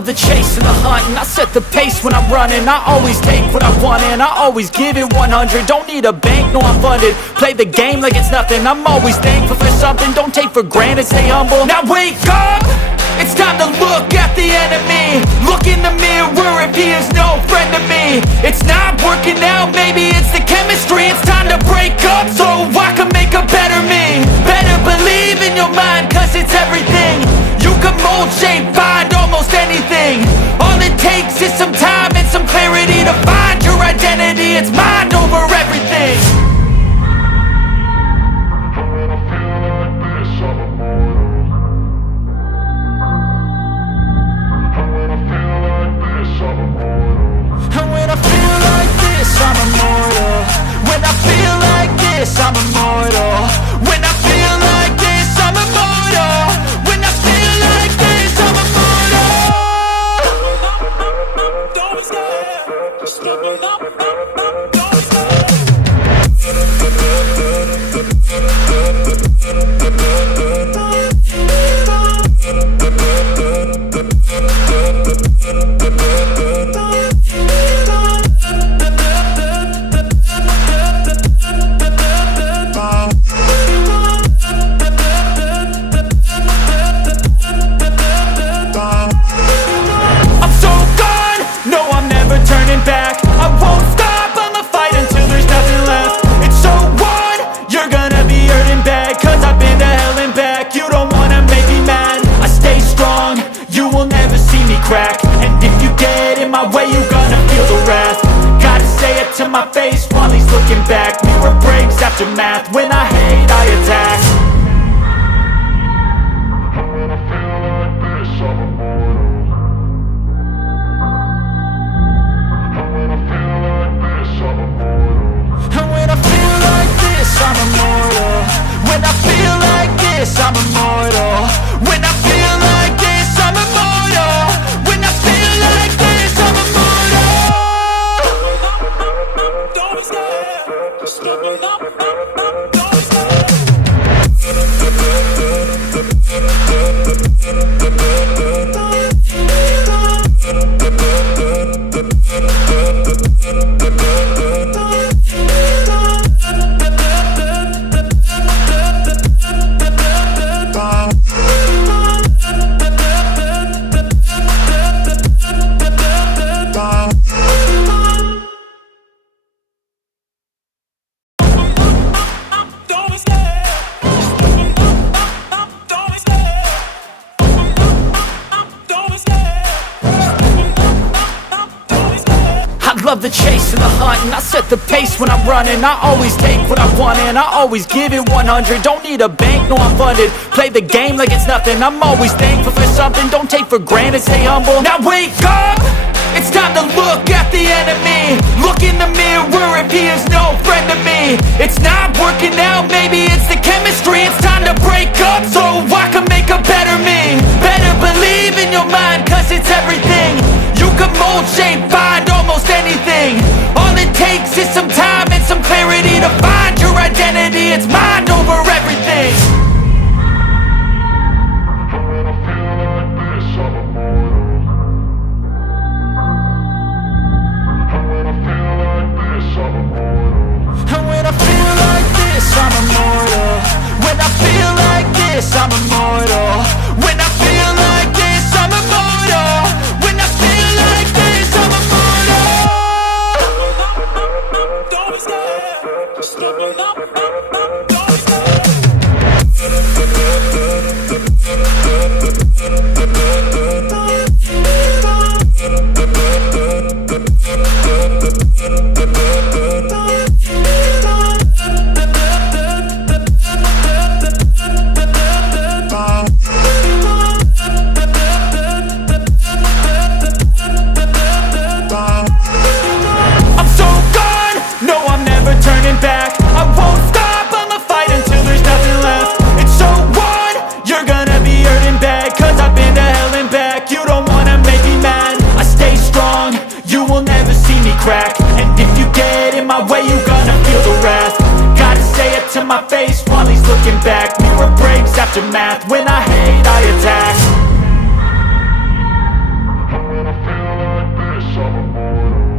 love the chase and the hunt, and I set the pace when I'm running. I always take what I want and I always give it 100. Don't need a bank, no I'm funded. Play the game like it's nothing. I'm always thankful for something. Don't take for granted, stay humble. Now wake up! It's time to look at the enemy. Look in the mirror if he is no friend to me. It's not working out, maybe it's the chemistry. It's time to break up so I can make a better me. Better believe in your mind, cause it's everything. You can mold, shape, find almost anything. All it takes is some time and some clarity to find your identity. It's mind over everything. I'm immortal. When I feel like this, I'm immortal. When I feel like this, I'm immortal. When I feel like this, I'm immortal. Don't stop, just give it up, don't stop. Back. I won't stop, I'ma fight until there's nothing left. It's so on, you're gonna be hurting bad, cause I've been to hell and back. You don't wanna make me mad, I stay strong, you will never see me crack. And if you get in my way, you're gonna feel the wrath. Gotta say it to my face while he's looking back. Mirror breaks after math, when I hate I attack. I'm immortal. When I feel like this, I'm immortal. When I feel like this, I'm immortal. When I feel like this, I'm immortal. Don't be scared, just give it up, don't stop. Love the chase and the hunt, and I set the pace when I'm running. I always take what I want and I always give it 100. Don't need a bank, no I'm funded. Play the game like it's nothing. I'm always thankful for something. Don't take for granted, stay humble. Now wake up! It's time to look at the enemy. Look in the mirror if he is no friend to me. It's not working out, maybe it's the chemistry. It's time to break up so I can make a better me. Better believe in your mind, cause it's everything. You can mold, shape, find almost anything. All it takes is some time and some clarity to find your identity. It's mind over everything. And when I feel like this, I'm immortal. When I feel like this, I'm immortal. When I feel like this, I'm immortal. When I feel like this, I'm immortal. Don't be scared, just give it up, don't stop. my face while he's looking back. Mirror breaks after math, when I hate I attack. I'm a mortal.